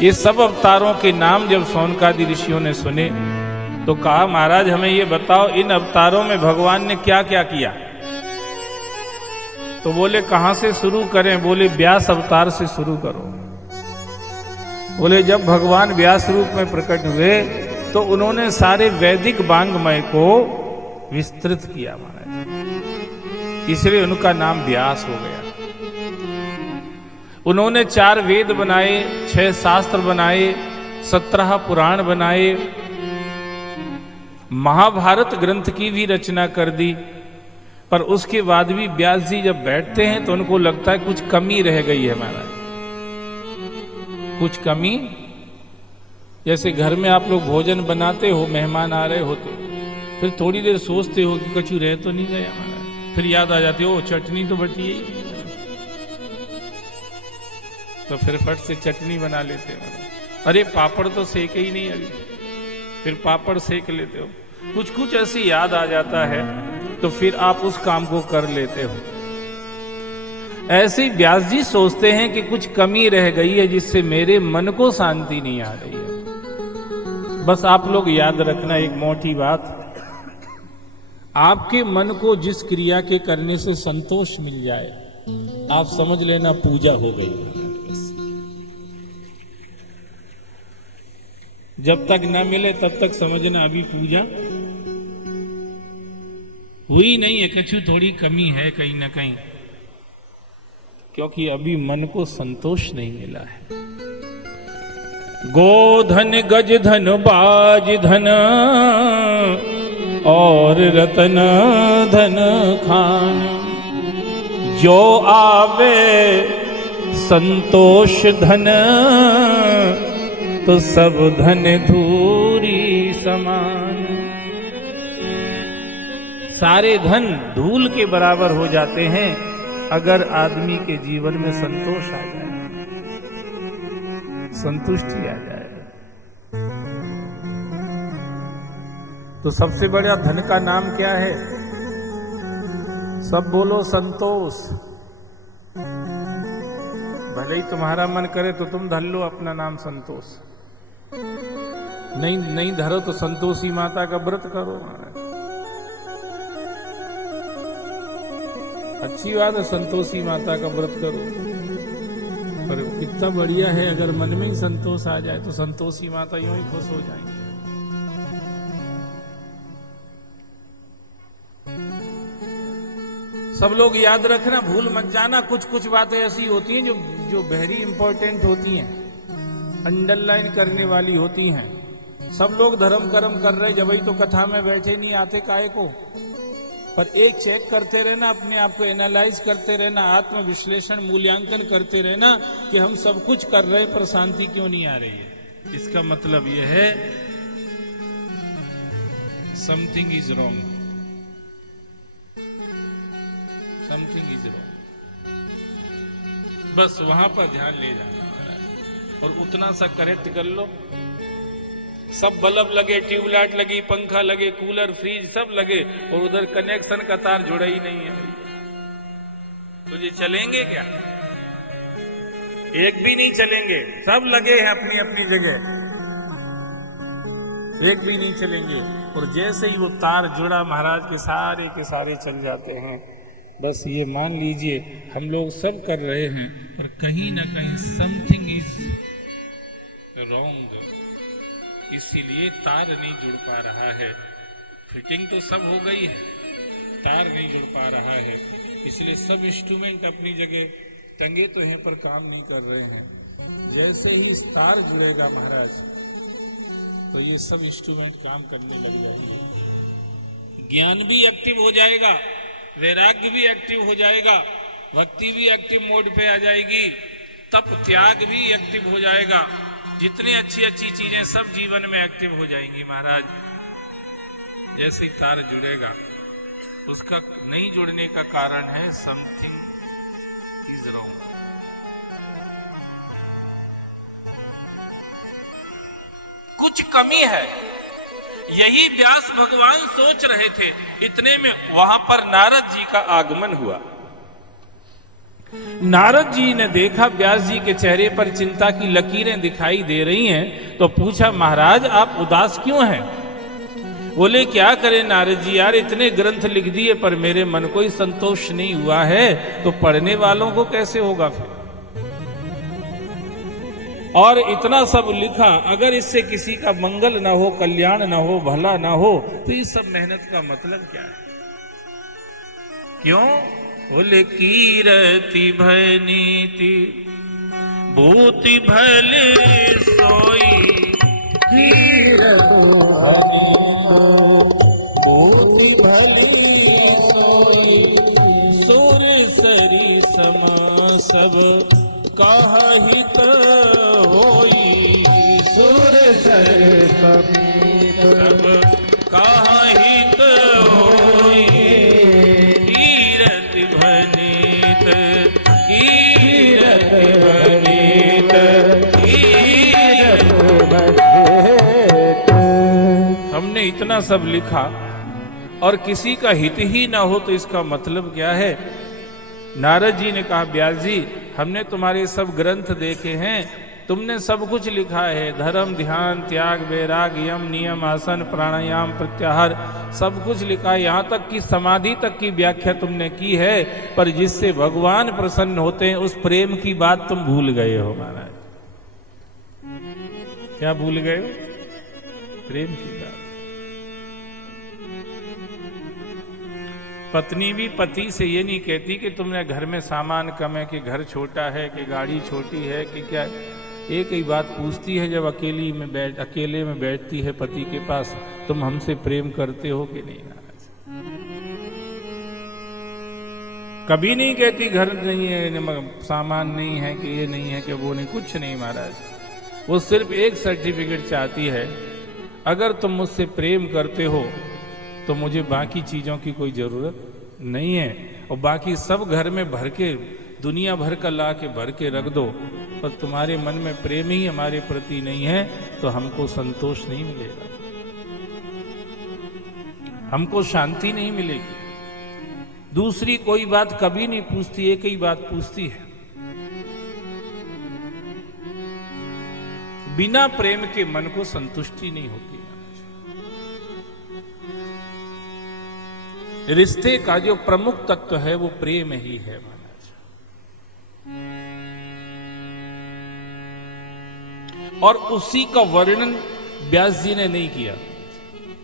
ये सब अवतारों के नाम जब शौनकादि ऋषियों ने सुने तो कहा, महाराज हमें ये बताओ इन अवतारों में भगवान ने क्या क्या किया। तो बोले कहां से शुरू करें? बोले व्यास अवतार से शुरू करो। बोले जब भगवान व्यास रूप में प्रकट हुए तो उन्होंने सारे वैदिक वांग्मय को विस्तृत किया महाराज, इसलिए उनका नाम व्यास हो गया। उन्होंने 4 वेद बनाए, 6 शास्त्र बनाए, 17 पुराण बनाए, महाभारत ग्रंथ की भी रचना कर दी। पर उसके बाद भी व्यास जी जब बैठते हैं तो उनको लगता है कुछ कमी रह गई है महाराज, कुछ कमी। जैसे घर में आप लोग भोजन बनाते हो, मेहमान आ रहे होते, फिर थोड़ी देर सोचते हो कि कछु रह तो नहीं गया महाराज, फिर याद आ जाती हो चटनी तो बटी ही, तो फिर फट से चटनी बना लेते हो। अरे पापड़ तो सेके ही नहीं अभी, फिर पापड़ सेक लेते हो। कुछ कुछ ऐसी याद आ जाता है तो फिर आप उस काम को कर लेते हो। ऐसे ही व्यास जी सोचते हैं कि कुछ कमी रह गई है जिससे मेरे मन को शांति नहीं आ रही है। बस आप लोग याद रखना एक मोटी बात, आपके मन को जिस क्रिया के करने से संतोष मिल जाए आप समझ लेना पूजा हो गई महाराज। बस जब तक ना मिले तब तक समझना अभी पूजा हुई नहीं है, कछु थोड़ी कमी है कहीं ना कहीं, क्योंकि अभी मन को संतोष नहीं मिला है। गोधन गज धन बाज धन और रतन धन खान, जो आवे संतोष धन तो सब धन धूरी समान। सारे धन धूल के बराबर हो जाते हैं अगर आदमी के जीवन में संतोष आ जाए, संतुष्टि आ जाए। तो सबसे बड़ा धन का नाम क्या है? सब बोलो संतोष। भले ही तुम्हारा मन करे तो तुम धर लो अपना नाम संतोष, नहीं धरो तो संतोषी माता का व्रत करो महाराज। अच्छी बात है, संतोषी माता का व्रत करो, पर कितना बढ़िया है अगर मन में ही संतोष आ जाए तो संतोषी माता यूं ही खुश हो जाएंगे। सब लोग याद रखना, भूल मत जाना, कुछ कुछ बातें ऐसी होती हैं जो वेरी इंपॉर्टेंट होती हैं, अंडरलाइन करने वाली होती हैं। सब लोग धर्म कर्म कर रहे, जब ही तो कथा में बैठे नहीं आते काहे को। पर एक चेक करते रहना, अपने आप को एनालाइज करते रहना, आत्म विश्लेषण मूल्यांकन करते रहना कि हम सब कुछ कर रहे हैं पर शांति क्यों नहीं आ रही है। इसका मतलब यह है something is wrong, something is wrong. बस वहां पर ध्यान ले जाना और उतना सा करेक्ट कर लो। सब बल्ब लगे, ट्यूबलाइट लगी, पंखा लगे, कूलर फ्रिज सब लगे और उधर कनेक्शन का तार जुड़ा ही नहीं है भाई, तो ये चलेंगे क्या? एक भी नहीं चलेंगे। सब लगे हैं अपनी अपनी जगह, एक भी नहीं चलेंगे। और जैसे ही वो तार जुड़ा महाराज के सारे चल जाते हैं। बस ये मान लीजिए हम लोग सब कर रहे हैं पर कहीं ना कहीं समथिंग इज रॉन्ग, इसीलिए तार नहीं जुड़ पा रहा है। फिटिंग तो सब हो गई है, तार नहीं जुड़ पा रहा है, इसलिए सब इंस्ट्रूमेंट अपनी जगह टंगे तो हैं पर काम नहीं कर रहे हैं। जैसे ही इस तार जुड़ेगा महाराज तो ये सब इंस्ट्रूमेंट काम करने लग जाएंगे। ज्ञान भी एक्टिव हो जाएगा, वैराग्य भी एक्टिव हो जाएगा, भक्ति भी एक्टिव मोड पे आ जाएगी, तप त्याग भी एक्टिव हो जाएगा। जितनी अच्छी अच्छी चीजें सब जीवन में एक्टिव हो जाएंगी महाराज। जैसे ही तार जुड़ेगा, उसका नहीं जुड़ने का कारण है समथिंग इज रॉन्ग। कुछ कमी है, यही व्यास भगवान सोच रहे थे। इतने में वहां पर नारद जी का आगमन हुआ। नारद जी ने देखा व्यास जी के चेहरे पर चिंता की लकीरें दिखाई दे रही हैं, तो पूछा महाराज आप उदास क्यों हैं? बोले क्या करें नारद जी, यार इतने ग्रंथ लिख दिए पर मेरे मन को ही संतोष नहीं हुआ है, तो पढ़ने वालों को कैसे होगा फिर? और इतना सब लिखा, अगर इससे किसी का मंगल ना हो, कल्याण ना हो, भला ना हो, तो इस सब मेहनत का मतलब क्या है? क्यों? बोले कीरति भनीति भूति भले सोई, कीरति भनीत भूति भली सोई, सुर सरी सम सब कहहित होई, सुर सरी सब कहहित होई, कीरति भनीत कीरति भनीत कीरति भनीत। हमने इतना सब लिखा और किसी का हित ही ना हो तो इसका मतलब क्या है? नारद जी ने कहा व्यास जी हमने तुम्हारे सब ग्रंथ देखे हैं, तुमने सब कुछ लिखा है, धर्म ध्यान त्याग वैराग यम नियम आसन प्राणायाम प्रत्याहार सब कुछ लिखा है, यहाँ तक कि समाधि तक की व्याख्या तुमने की है, पर जिससे भगवान प्रसन्न होते हैं उस प्रेम की बात तुम भूल गए हो महाराज। क्या भूल गए हो? प्रेम की बात। पत्नी भी पति से ये नहीं कहती कि तुमने घर में सामान कम है, कि घर छोटा है, कि गाड़ी छोटी है, कि क्या। एक ही बात पूछती है जब अकेले में बैठती है पति के पास, तुम हमसे प्रेम करते हो कि नहीं महाराज? कभी नहीं कहती घर नहीं है, सामान नहीं है, कि ये नहीं है, कि वो नहीं, कुछ नहीं महाराज। वो सिर्फ एक सर्टिफिकेट चाहती है, अगर तुम मुझसे प्रेम करते हो तो मुझे बाकी चीज़ों की कोई ज़रूरत नहीं है, और बाकी सब घर में भर के दुनिया भर का ला के भर के रख दो, पर तुम्हारे मन में प्रेम ही हमारे प्रति नहीं है तो हमको संतोष नहीं मिलेगा, हमको शांति नहीं मिलेगी। दूसरी कोई बात कभी नहीं पूछती, एक ही बात पूछती है। बिना प्रेम के मन को संतुष्टि नहीं होती। रिश्ते का जो प्रमुख तत्व है वो प्रेम ही है महाराज, और उसी का वर्णन व्यास जी ने नहीं किया।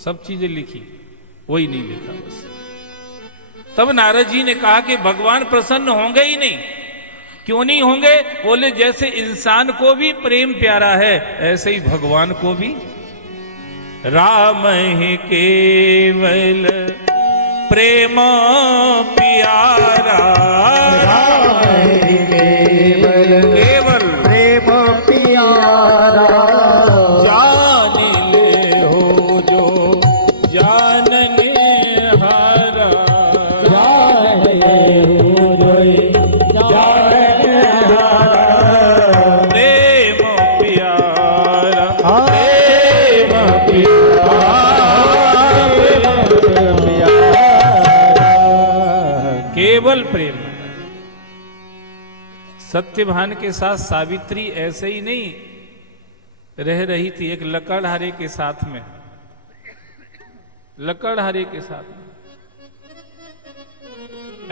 सब चीजें लिखी, वही नहीं लिखा बस। तब नारद जी ने कहा कि भगवान प्रसन्न होंगे ही नहीं। क्यों नहीं होंगे? बोले जैसे इंसान को भी प्रेम प्यारा है, ऐसे ही भगवान को भी। राम ही केवल प्रेम प्यारा, राम ही केवल प्रेम प्यारा, जान ले हो जो जानने हारा, जान ले हो जो जानने हारा, प्रेम प्यारा प्रेम प्यारा, केवल प्रेम। सत्यभान के साथ सावित्री ऐसे ही नहीं रह रही थी, एक लकड़हारे के साथ में, लकड़हारे के साथ में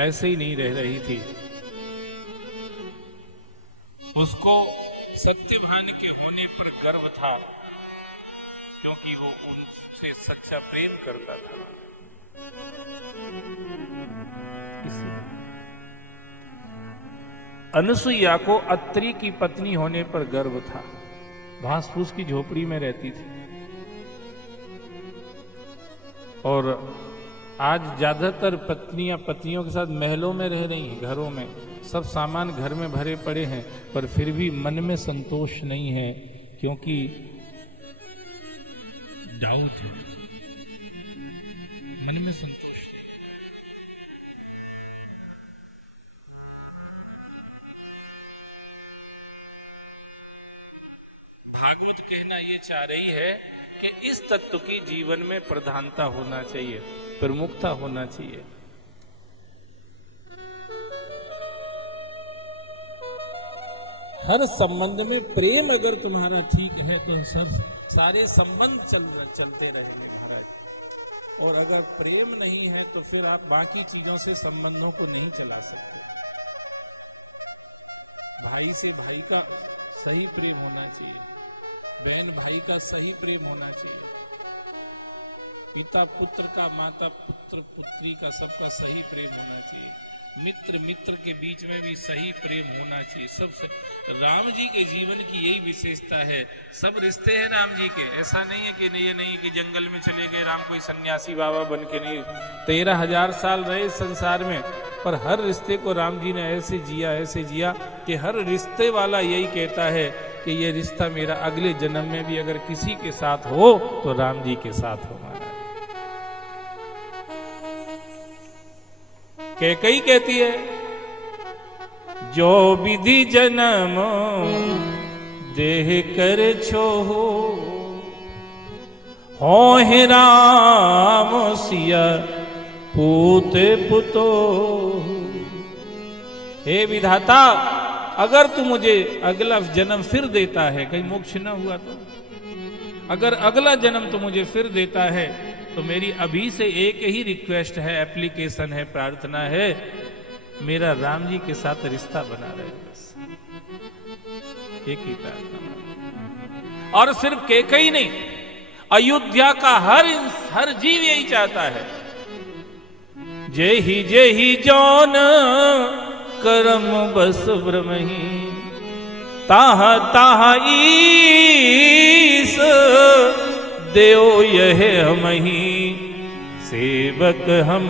ऐसे ही नहीं रह रही थी। उसको सत्यभान के होने पर गर्व था, क्योंकि वो उनसे सच्चा प्रेम करता था। अनुसुईया को अत्रि की पत्नी होने पर गर्व था। घास फूस की झोपड़ी में रहती थी, और आज ज्यादातर पत्नियां पतियों के साथ महलों में रह रही हैं, घरों में सब सामान घर में भरे पड़े हैं, पर फिर भी मन में संतोष नहीं है, क्योंकि डाउट है, मन में संतोष नहीं है। भागवत कहना ये चाह रही है कि इस तत्व की जीवन में प्रधानता होना चाहिए, प्रमुखता होना चाहिए। हर संबंध में प्रेम अगर तुम्हारा ठीक है तो सारे संबंध चलते रहेंगे महाराज। और अगर प्रेम नहीं है तो फिर आप बाकी चीजों से संबंधों को नहीं चला सकते। भाई से भाई का सही प्रेम होना चाहिए, बहन भाई का सही प्रेम होना चाहिए, पिता पुत्र का, माता पुत्र पुत्री का, सबका सही प्रेम होना चाहिए, मित्र मित्र के बीच में भी सही प्रेम होना चाहिए। सबसे राम जी के जीवन की यही विशेषता है। सब रिश्ते हैं राम जी के, ऐसा नहीं है कि ये नहीं कि जंगल में चले गए राम कोई सन्यासी बाबा बन के, नहीं। 13,000 साल रहे इस संसार में, पर हर रिश्ते को राम जी ने ऐसे जिया कि हर रिश्ते वाला यही कहता है कि ये रिश्ता मेरा अगले जन्म में भी अगर किसी के साथ हो तो राम जी के साथ हो। कैकई कहती है जो विधि जन्म देह कर छोहो, हो हे राम सिया पूत पुतो। हे विधाता, अगर तू मुझे अगला जन्म फिर देता है, कहीं मोक्ष न हुआ तो, अगर अगला जन्म तू मुझे फिर देता है तो मेरी अभी से एक ही रिक्वेस्ट है, एप्लीकेशन है, प्रार्थना है, मेरा राम जी के साथ रिश्ता बना रहे। बस एक ही प्रार्थना। और सिर्फ कैकई नहीं, अयोध्या का हर जीव यही चाहता है। जय ही जौन करम बस ब्रह्मही, ताहा ताहा ईस देव यह हमही, सेवक हम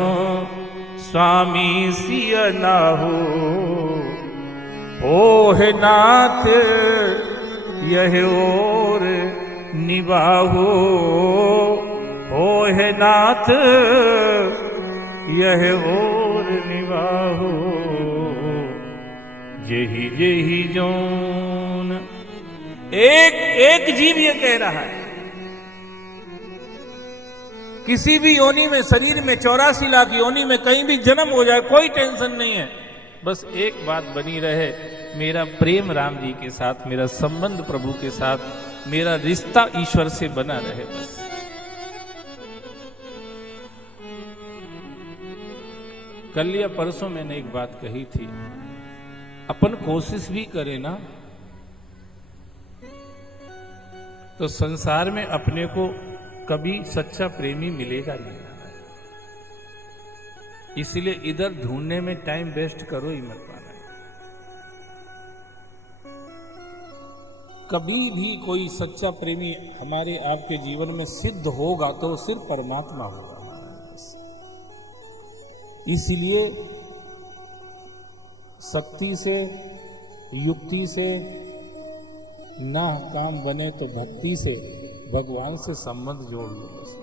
स्वामी सिय ना हो है नाथ यह और निबाहो, हो है नाथ यह और निबाहो। जेही जौन, एक जीव ये कह रहा है, किसी भी योनि में, शरीर में 84 लाख योनि में कहीं भी जन्म हो जाए, कोई टेंशन नहीं है। बस एक बात बनी रहे, मेरा प्रेम राम जी के साथ, मेरा संबंध प्रभु के साथ, मेरा रिश्ता ईश्वर से बना रहे। बस कल या परसों मैंने एक बात कही थी, अपन कोशिश भी करें ना तो संसार में अपने को कभी सच्चा प्रेमी मिलेगा नहीं। इसलिए इधर ढूंढने में टाइम वेस्ट करो ही मत पाना। कभी भी कोई सच्चा प्रेमी हमारे आपके जीवन में सिद्ध होगा तो सिर्फ परमात्मा होगा। इसलिए शक्ति से, युक्ति से ना काम बने तो भक्ति से, भगवान से संबंध जोड़ लो बस।